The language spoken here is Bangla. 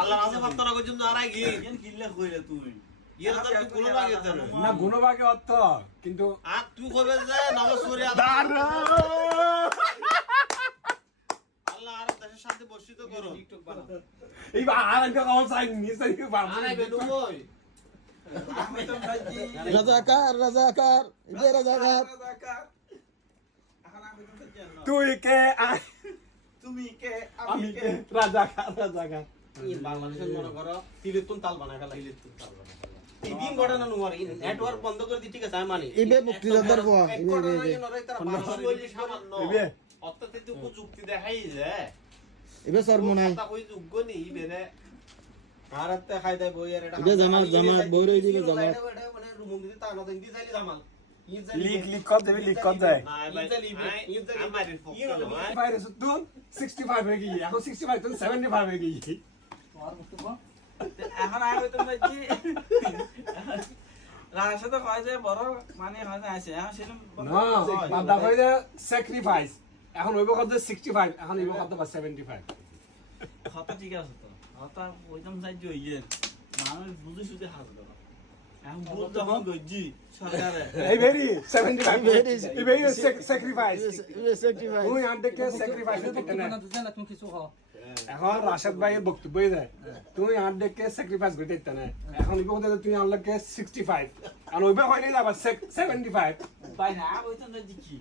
আল্লাহ রাজা ফাত্তরা পর্যন্ত আর আগে কেন কিল্লা কইরে তুই এর তো তুই কোন ভাগে তোর না গুণভাগে অর্থ কিন্তু আর তুই কবে যে নামাজ পড়ে আল্লাহ আর দেশের সাথে বর্ষিত করো টিকটক বানাও এইবার আর একটা কথা চাই নিশ্চয়ই বাবু আরে বেনু কই রাজাকার রাজাকার ইবে রাজাকার তুই কে তুমি কে আমি কে রাজাকার রাজাকার ইন বাংলাদেশের মনে করো তিলেতুন তাল বানায় ফেলা তিলেতুন তাল বানায় ফেলা এই দিন ঘটনা নুয়ার নেটওয়ার্ক বন্ধ করে দি ঠিক আছে আমি মানি ইবে মুক্তিযোদ্ধার পোয়া ইবে ইবে অত্যধিক উপযুক্তি দেখাই যে ইবে সরমনাই কথা কই যোগ্য নেই বেরে ভারতে খাই দেয় বই আর এটা ইবে জামাত জামাত বইরই দিবে জামাত মানে রুমুন দিতে তা না দিতে চাইলে জামাল লিক কর দেবি লিক কর যায় ভাই রে তুই 65 হয়ে গিয়ে এখন 65 তুই 75 হয়ে গিয়ে এখন আয় হইতো না কি রাজা তো কয় যে বড় মানে হয় না আছে এখন সেরকম না বাদা কই যে স্যাক্রিফাইস এখন ওইব কত 65 এখন ওইব কত 75 কথা ঠিক আছে তো কথা ওইরকম সাহায্য হইয়ে মানুষ বুঝে সুঝে হাসবে এখন বুঝ যখন গজ্জি সরকারে এই ভেরি 75 Very- এই ভেরি স্যাক্রিফাইস ইবে সার্টিফাই তুই আন্ডাকে স্যাক্রিফাইস করতে না তুমি কিছু কও এখন রাশেদ ভাইয়ের বক্তব্য যায় তুই আন্ডাকে স্যাক্রিফাইস করতে না এখন ওইব কত তুই আনলাকে 65 আর ওইব কইলে যাবা 75 ভাই না ওইটা দেখি